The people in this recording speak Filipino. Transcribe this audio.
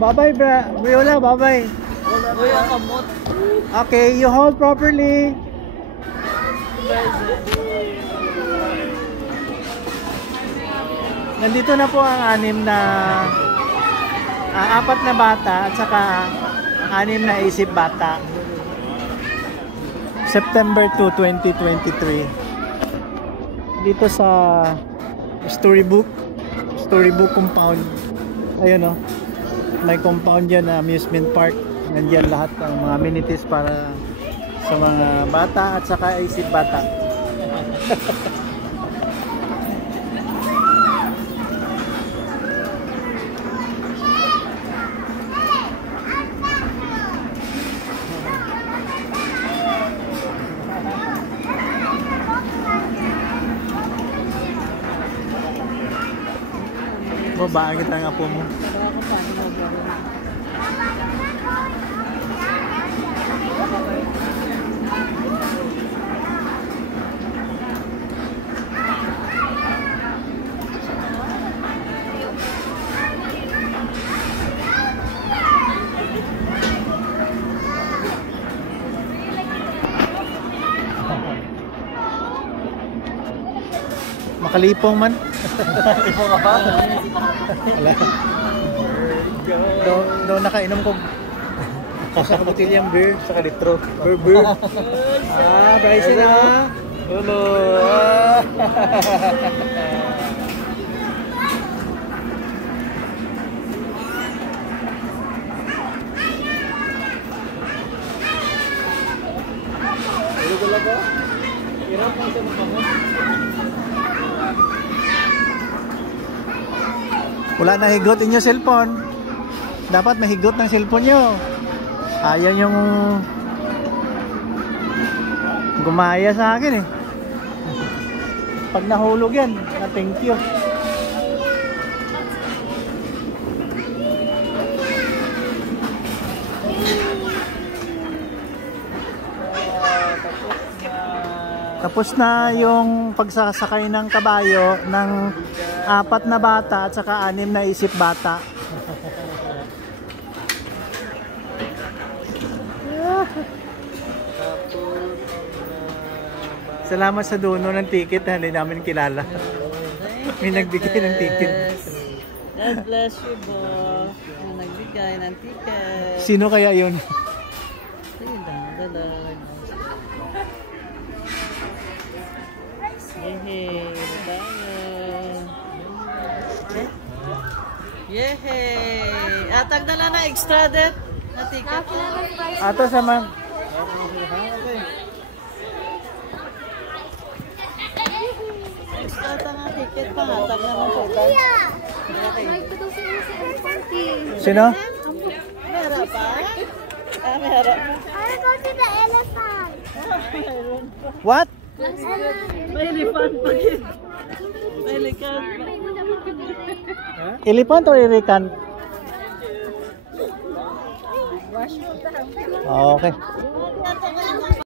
Bye-bye, Briola. Bye-bye. Uy, ang kamot. Okay, you hold properly. Nandito na po ang apat na bata at saka 6 na isip bata. September 2, 2023. Dito sa Storybook compound. Ayun, oh. May compound yan na amusement park. Nandiyan lahat ng mga amenities para sa mga bata at saka isip bata. Babangit ang apo mo. Makalipong man. Ikaw nga ba? Wala. Doon nakainom ko. Sa botilyang beer, sa litro. Beer. Bryson na. Hello. Hello talaga? Hirap ang sa mga. Wala na higot inyo cellphone. Dapat mahigot ng cellphone nyo. Ayan yung gumaya sa akin eh. Pag nahulog yan, na thank you. Tapos na yung pagsasakay ng kabayo ng 4 na bata at saka 6 na isip bata. Salamat sa dono ng ticket, hindi namin kilala. May nagbigay ng ticket. God bless you, boss. Yung nagbigay ng ticket. Sino kaya yun? Sige lang, dalag. Yehey, tayo. Yehey! Atag na lang na extra det na ticket. Ato sa man. Extra ta nga ticket pa. Atag na lang siya. Sino? Meron pa? Meron pa. I go to the elephant. Meron pa. What? May elephant pa yun. May elephant. Elephant or elephant? Okay.